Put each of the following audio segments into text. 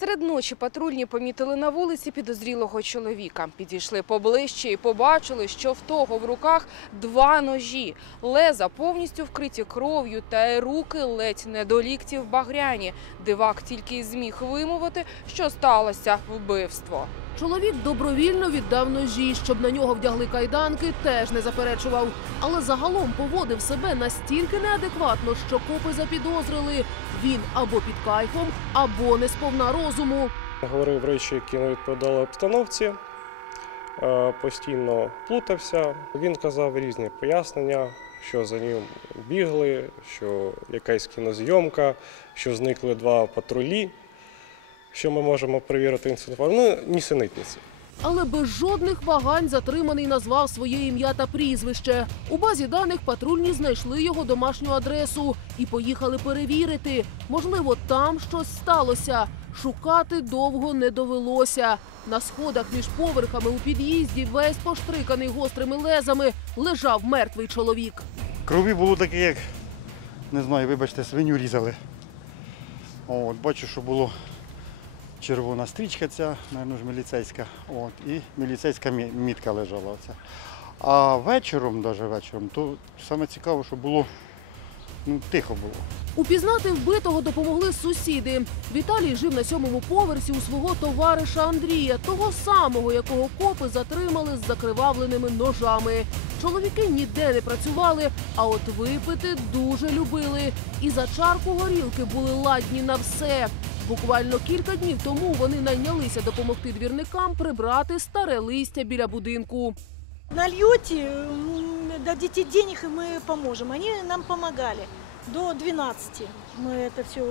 Серед ночі патрульні помітили на вулиці підозрілого чоловіка. Підійшли поближче і побачили, що в того в руках два ножі. Леза повністю вкриті кров'ю та руки ледь не до ліктів багряні. Дивак тільки й зміг вимовити, що сталося вбивство. Чоловік добровільно віддав ножі, щоб на нього вдягли кайданки, теж не заперечував. Але загалом поводив себе настільки неадекватно, що копи запідозрили. Він або під кайфом, або не сповна розуму. Говорив речі, які не відповідали обстановці, е, постійно плутався. Він казав різні пояснення, що за ним бігли, що якась кінозйомка, що зникли два патрулі, що ми можемо перевірити інформацію. Ну, нісенітниці. Але без жодних вагань затриманий назвав своє ім'я та прізвище. У базі даних патрульні знайшли його домашню адресу і поїхали перевірити. Можливо, там щось сталося. Шукати довго не довелося. На сходах між поверхами у під'їзді, весь поштриканий гострими лезами, лежав мертвий чоловік. Крові було таке, як, не знаю, вибачте, свиню різали. От, бачу, що було червона стрічка ця, мабуть, міліцейська. От, і міліцейська мітка лежала. Оця. А вечором, навіть вечором, то саме цікаво, що було ну, тихо було. Упізнати вбитого допомогли сусіди. Віталій жив на сьомому поверсі у свого товариша Андрія, того самого, якого копи затримали з закривавленими ножами. Чоловіки ніде не працювали, а от випити дуже любили. І за чарку горілки були ладні на все. Буквально кілька днів тому вони найнялися допомогти двірникам прибрати старе листя біля будинку. Нальете, м, дадите денег, и мы поможем. Они нам помогали. До 12 мы это все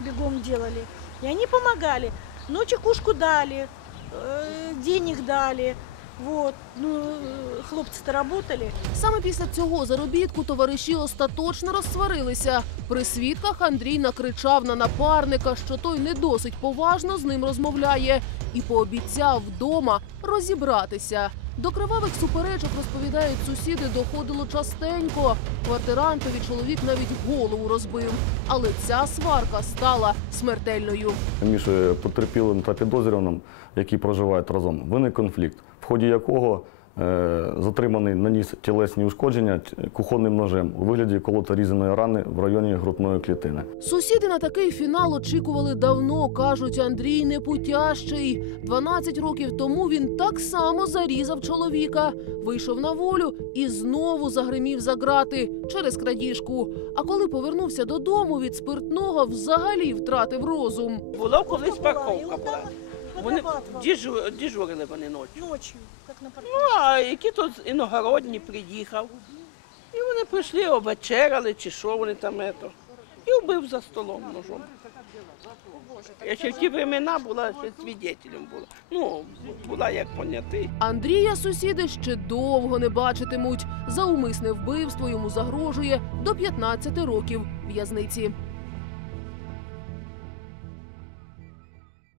бегом делали. И они помогали. Но чекушку дали, э, денег дали. Вот. Ну, э, хлопцы-то работали. Саме після цього заробітку товариші остаточно розсварилися. При свідках Андрій накричав на напарника, що той не досить поважно з ним розмовляє, і пообіцяв вдома розібратися. До кривавих суперечок розповідають сусіди, доходило частенько. Квартирантові чоловік навіть голову розбив. Але ця сварка стала смертельною. між потерпілим та підозрюваним, які проживають разом, виник конфлікт, в ході якого затриманий наніс тілесні ушкодження кухонним ножем у вигляді колото-різаної рани в районі грудної клітини. Сусіди на такий фінал очікували давно. кажуть, Андрій непутящий. 12 років тому він так само зарізав чоловіка, вийшов на волю і знову загримів за грати через крадіжку. А коли повернувся додому від спиртного, взагалі втратив розум. Було колись И була. Там Вони діжу- діжурили вони ночі. ночью, как на парковке. Ну, а які тут іногородні приїхав. І вони прийшли, обвечеряли, чи що вони там ето. І вбив за столом ножом. Я ще в ті времена була ще свідетелем була. Ну, була як понятий. Андрія сусіди ще довго не бачитимуть. За умисне вбивство йому загрожує до 15 років в'язниці.